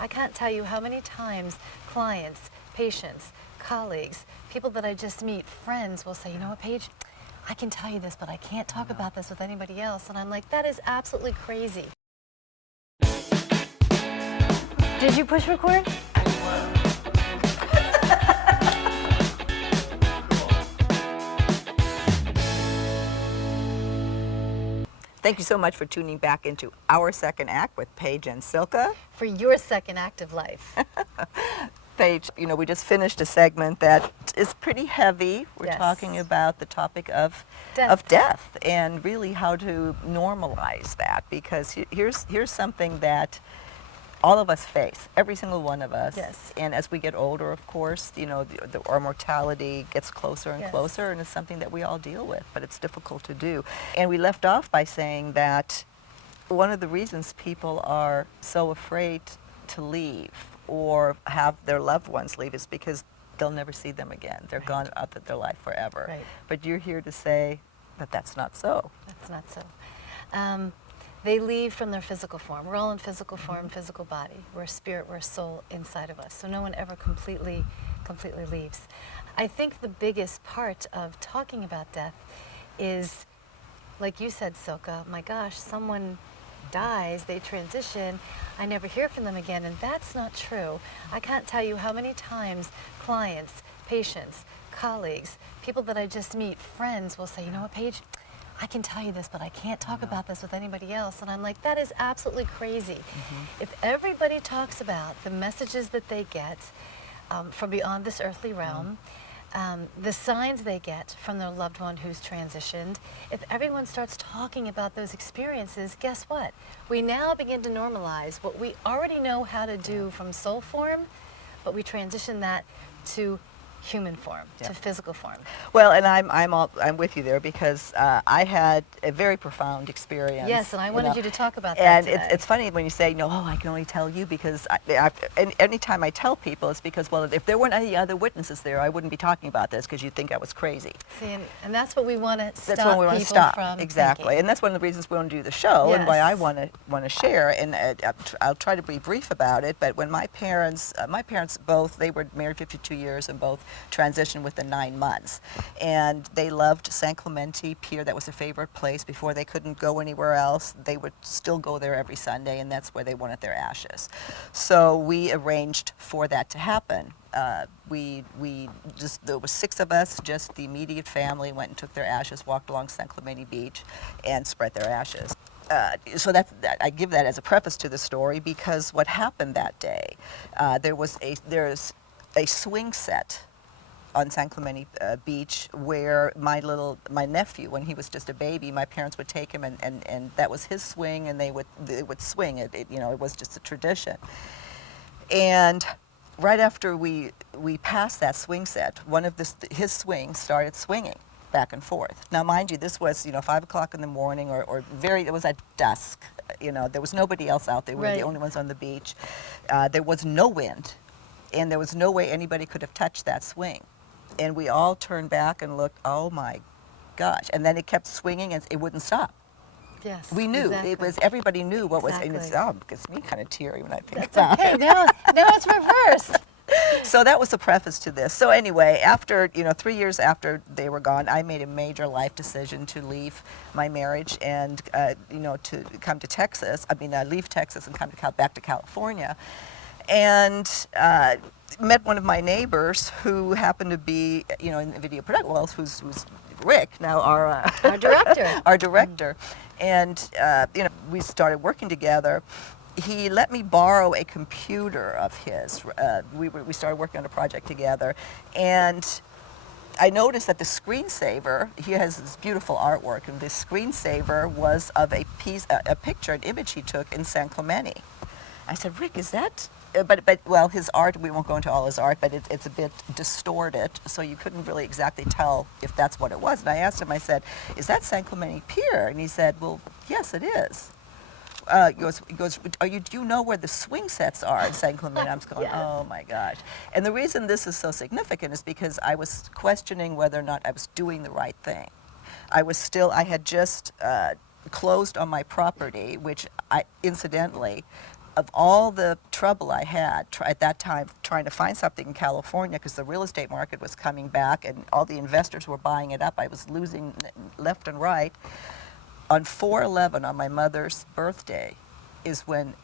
I can't tell you how many times clients, patients, colleagues, people that I just meet, friends will say, you know what, Paige, I can tell you this, but I can't talk about this with anybody else. And I'm like, that is absolutely crazy. Did you push record? Thank you so much for tuning back into our second act with Paige and Silka. For your second act of life. Paige, you know, we just finished a segment that is pretty heavy. We're Yes. talking about the topic of death and really how to normalize that, because here's something that all of us face, every single one of us. Yes. And as we get older, of course, you know, our mortality gets closer and Yes. closer, and it's something that we all deal with, but it's difficult to do. And we left off by saying that one of the reasons people are so afraid to leave or have their loved ones leave is because they'll never see them again. They're gone out of their life forever. Right. But you're here to say that that's not so. That's not so. They leave from their physical form. We're all in physical form, physical body. We're a spirit, we're a soul inside of us. So no one ever completely leaves. I think the biggest part of talking about death is, like you said, Silka, my gosh, someone dies, they transition, I never hear from them again, and that's not true. I can't tell you how many times clients, patients, colleagues, people that I just meet, friends will say, you know what, Paige, I can tell you this, but I can't talk about this with anybody else. And I'm like, that is absolutely crazy. If everybody talks about the messages that they get from beyond this earthly realm, the signs they get from their loved one who's transitioned, if everyone starts talking about those experiences, guess what? We now begin to normalize what we already know how to do from soul form, but we transition that to human form, to physical form. Well, and I'm with you there, because I had a very profound experience. Yes, and I wanted you to talk about that And today. it's funny when you say, no, I can only tell you, because and anytime I tell people, it's because, well, if there weren't any other witnesses there, I wouldn't be talking about this, because you'd think I was crazy. See, and that's what we want to stop That's when we want to people stop. from Exactly, thinking. and that's one of the reasons we want to do the show, and why I Yes. want to share. And I'll try to be brief about it. But when my parents both, they were married 52 years and both transitioned within 9 months, and they loved San Clemente Pier. That was their favorite place. Before they couldn't go anywhere else, they would still go there every Sunday, and that's where they wanted their ashes. So we arranged for that to happen. There were 6 of us, just the immediate family, went and took their ashes, walked along San Clemente Beach, and spread their ashes. So I give that as a preface to the story, because what happened that day, there's a swing set on San Clemente Beach, where my nephew, when he was just a baby, my parents would take him, and that was his swing, and they would swing it. It was just a tradition. And right after we passed that swing set, one of his swings started swinging back and forth. Now, mind you, this was 5 o'clock in the morning, it was at dusk. There was nobody else out there. We were the only ones on the beach. There was no wind, and there was no way anybody could have touched that swing. And we all turned back and looked, oh my gosh. And then it kept swinging, and it wouldn't stop. Yes, We knew. exactly. Everybody knew what was, and it gets me kind of teary when I think about Okay, it. now it's reversed. So that was the preface to this. So anyway, after 3 years after they were gone, I made a major life decision to leave my marriage and to come to Texas. Leave Texas and come back to California, and met one of my neighbors who happened to be in the video production. Well, who's Rick, now our director. our director, and we started working together. He let me borrow a computer of his. We started working on a project together, and I noticed that the screensaver, he has this beautiful artwork, and the screensaver was of a picture, an image he took in San Clemente. I said, Rick, is that? Well, his art, we won't go into all his art, but it's a bit distorted, so you couldn't really exactly tell if that's what it was. And I asked him, I said, is that San Clemente Pier? And he said, well, yes, it is. He goes, do you know where the swing sets are in San Clemente? I'm just going, Yes. Oh my gosh. And the reason this is so significant is because I was questioning whether or not I was doing the right thing. I had just closed on my property, which incidentally, of all the trouble I had at that time trying to find something in California, because the real estate market was coming back and all the investors were buying it up, I was losing left and right. On 4/11, on my mother's birthday, is when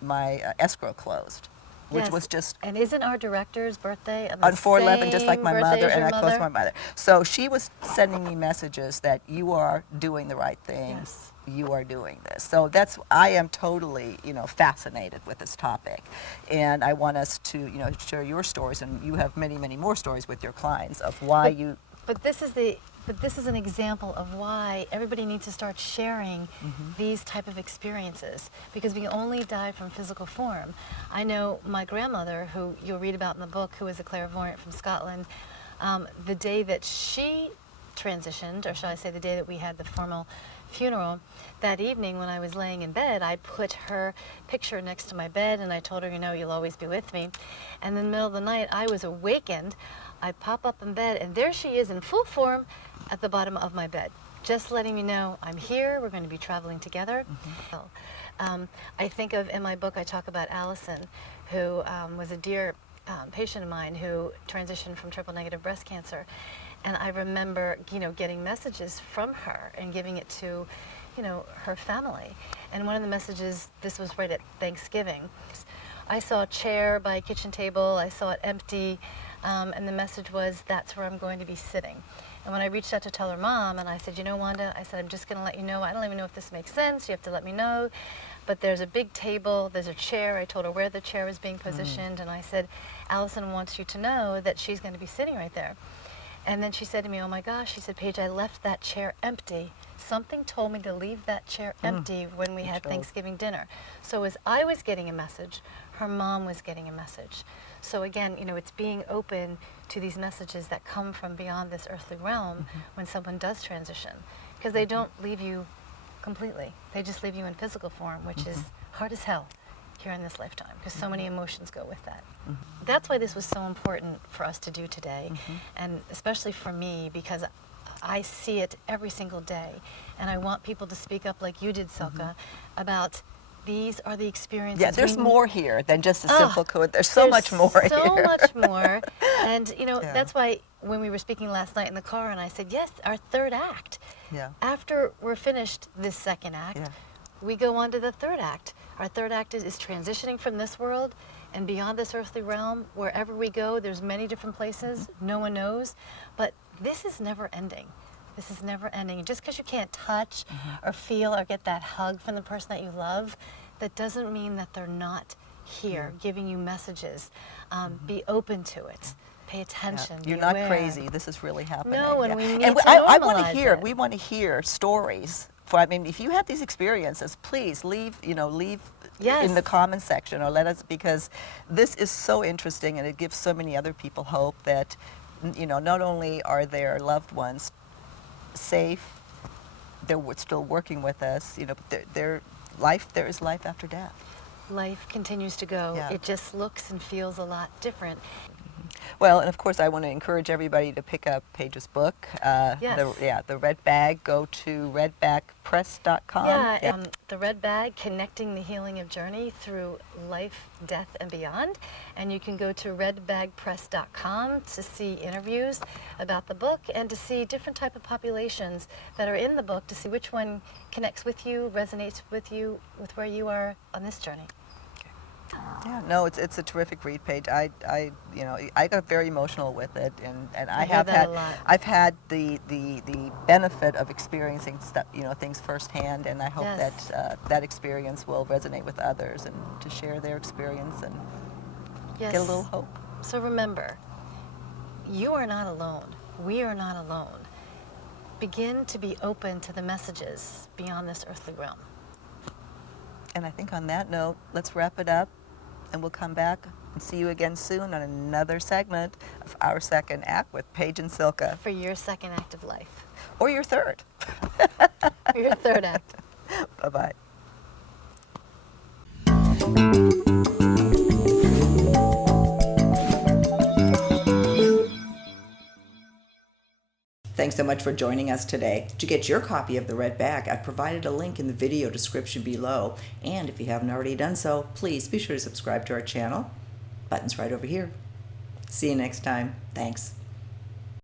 my escrow closed, which Yes. was just And isn't our director's birthday on 4/11, just like my birthday mother, as your and I closed mother? my mother. So she was sending me messages that you are doing the right thing. Yes. You are doing this. So I am totally, fascinated with this topic, and I want us to, share your stories, and you have many, many more stories with your clients of why you. But this is an example of why everybody needs to start sharing these type of experiences, because we only die from physical form. I know my grandmother, who you'll read about in the book, who is a clairvoyant from Scotland, the day that she transitioned, or shall I say the day that we had the formal funeral, that evening when I was laying in bed, I put her picture next to my bed and I told her, you'll always be with me. And in the middle of the night, I was awakened. I pop up in bed and there she is in full form at the bottom of my bed, just letting me know I'm here, we're going to be traveling together. I think of, in my book, I talk about Allison, who was a dear patient of mine who transitioned from triple negative breast cancer. And I remember, getting messages from her and giving it to, her family. And one of the messages, this was right at Thanksgiving, I saw a chair by a kitchen table, I saw it empty, and the message was, that's where I'm going to be sitting. And when I reached out to tell her mom, and I said, Wanda, I said, I'm just going to let you know, I don't even know if this makes sense, you have to let me know, but there's a big table, there's a chair. I told her where the chair was being positioned, and I said, Allison wants you to know that she's going to be sitting right there. And then she said to me, oh my gosh, she said, Paige, I left that chair empty. Something told me to leave that chair empty when we had Thanksgiving dinner. So as I was getting a message, her mom was getting a message. So again, it's being open to these messages that come from beyond this earthly realm when someone does transition. Because they don't leave you completely. They just leave you in physical form, which is hard as hell here in this lifetime, because so many emotions go with that. That's why this was so important for us to do today, and especially for me, because I see it every single day, and I want people to speak up like you did, Silka, about these are the experiences. Yeah, there's more here than just a simple code. There's so much more here. So much more. And, that's why when we were speaking last night in the car, and I said, yes, our third act. Yeah. After we're finished this second act, we go on to the third act. Our third act is transitioning from this world and beyond this earthly realm. Wherever we go, there's many different places. No one knows. But this is never ending. This is never ending. Just because you can't touch or feel or get that hug from the person that you love, that doesn't mean that they're not here giving you messages. Be open to it. Pay attention. You're be not aware. crazy. This is really happening. No, and we need and to I want to normalize hear. it. We want to hear stories. If you have these experiences, please leave in the comment section, or let us, because this is so interesting and it gives so many other people hope that, not only are their loved ones safe, they're still working with us, but there is life after death. Life continues to go. Yeah. It just looks and feels a lot different. Well, and of course, I want to encourage everybody to pick up Paige's book. The Red Bag. Go to redbagpress.com. The Red Bag, Connecting the Healing of Journey Through Life, Death, and Beyond. And you can go to redbagpress.com to see interviews about the book and to see different type of populations that are in the book, to see which one connects with you, resonates with you, with where you are on this journey. Yeah, no, it's a terrific read, Paige. I got very emotional with it, and I've had the benefit of experiencing things firsthand, and I hope that that experience will resonate with others, and to share their experience and get a little hope. So remember, you are not alone. We are not alone. Begin to be open to the messages beyond this earthly realm. And I think on that note, let's wrap it up, and we'll come back and see you again soon on another segment of our second act with Paige and Silka. For your second act of life. Or your third. For your third act. Bye-bye. Thanks so much for joining us today. To get your copy of The Red Bag, I've provided a link in the video description below. And if you haven't already done so, please be sure to subscribe to our channel. Button's right over here. See you next time. Thanks.